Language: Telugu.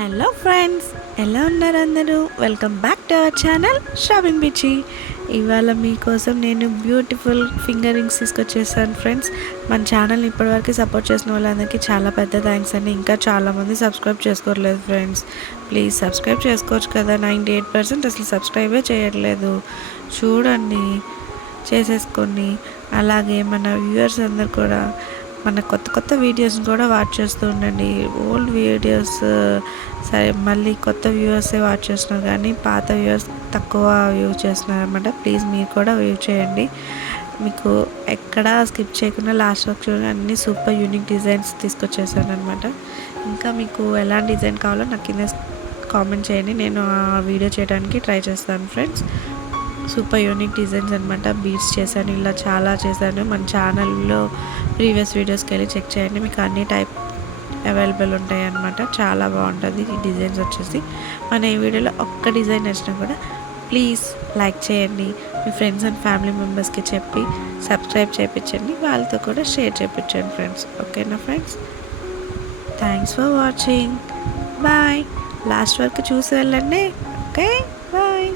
హలో ఫ్రెండ్స్, ఎలా ఉన్నారు అందరూ? Welcome back to our channel shopping బిచి. ఇవాళ మీకోసం నేను బ్యూటిఫుల్ ఫింగర్ రింగ్స్ తీసుకొచ్చేసాను ఫ్రెండ్స్. మన ఛానల్ని ఇప్పటివరకు సపోర్ట్ చేసిన వాళ్ళందరికీ చాలా పెద్ద థ్యాంక్స్ అండి. ఇంకా చాలామంది సబ్స్క్రైబ్ చేసుకోవట్లేదు ఫ్రెండ్స్. ప్లీజ్ సబ్స్క్రైబ్ చేసుకోవచ్చు కదా. 98% అసలు సబ్స్క్రైబే చేయట్లేదు. చూడండి, చేసేసుకొని. అలాగే మన వ్యూవర్స్ అందరు కూడా మన కొత్త కొత్త వీడియోస్ని కూడా వాచ్ చేస్తూ ఉండండి. ఓల్డ్ వీడియోస్ సరే మళ్ళీ కొత్త వ్యూవర్సే వాచ్ చేస్తున్నారు, కానీ పాత వ్యూవర్స్ తక్కువ వ్యూ చేస్తున్నారు అనమాట. ప్లీజ్ మీరు కూడా వ్యూ చేయండి. మీకు ఎక్కడా స్కిప్ చేయకుండా లాస్ట్ వరకు చూడండి. అన్ని సూపర్ యూనిక్ డిజైన్స్ తీసుకొచ్చేసాను అనమాట. ఇంకా మీకు ఎలాంటి డిజైన్ కావాలో నాకు కింద కామెంట్ చేయండి, నేను ఆ వీడియో చేయడానికి ట్రై చేస్తాను ఫ్రెండ్స్. సూపర్ యూనిక్ డిజైన్స్ అనమాట. బీడ్స్ చేశాను, ఇలా చాలా చేశాను. మన ఛానల్లో ప్రీవియస్ వీడియోస్కి వెళ్ళి చెక్ చేయండి, మీకు అన్ని టైప్ అవైలబుల్ ఉంటాయి అన్నమాట. చాలా బాగుంటుంది ఈ డిజైన్స్ వచ్చేసి. మన ఈ వీడియోలో ఒక్క డిజైన్ నచ్చినా కూడా ప్లీజ్ లైక్ చేయండి, మీ ఫ్రెండ్స్ అండ్ ఫ్యామిలీ మెంబర్స్కి చెప్పి సబ్స్క్రైబ్ చేయించండి, వాళ్ళతో కూడా షేర్ చేయించండి ఫ్రెండ్స్. ఓకేనా friends? Thanks for watching. Bye. Last వరకు చూసి వెళ్ళండి. Okay, bye.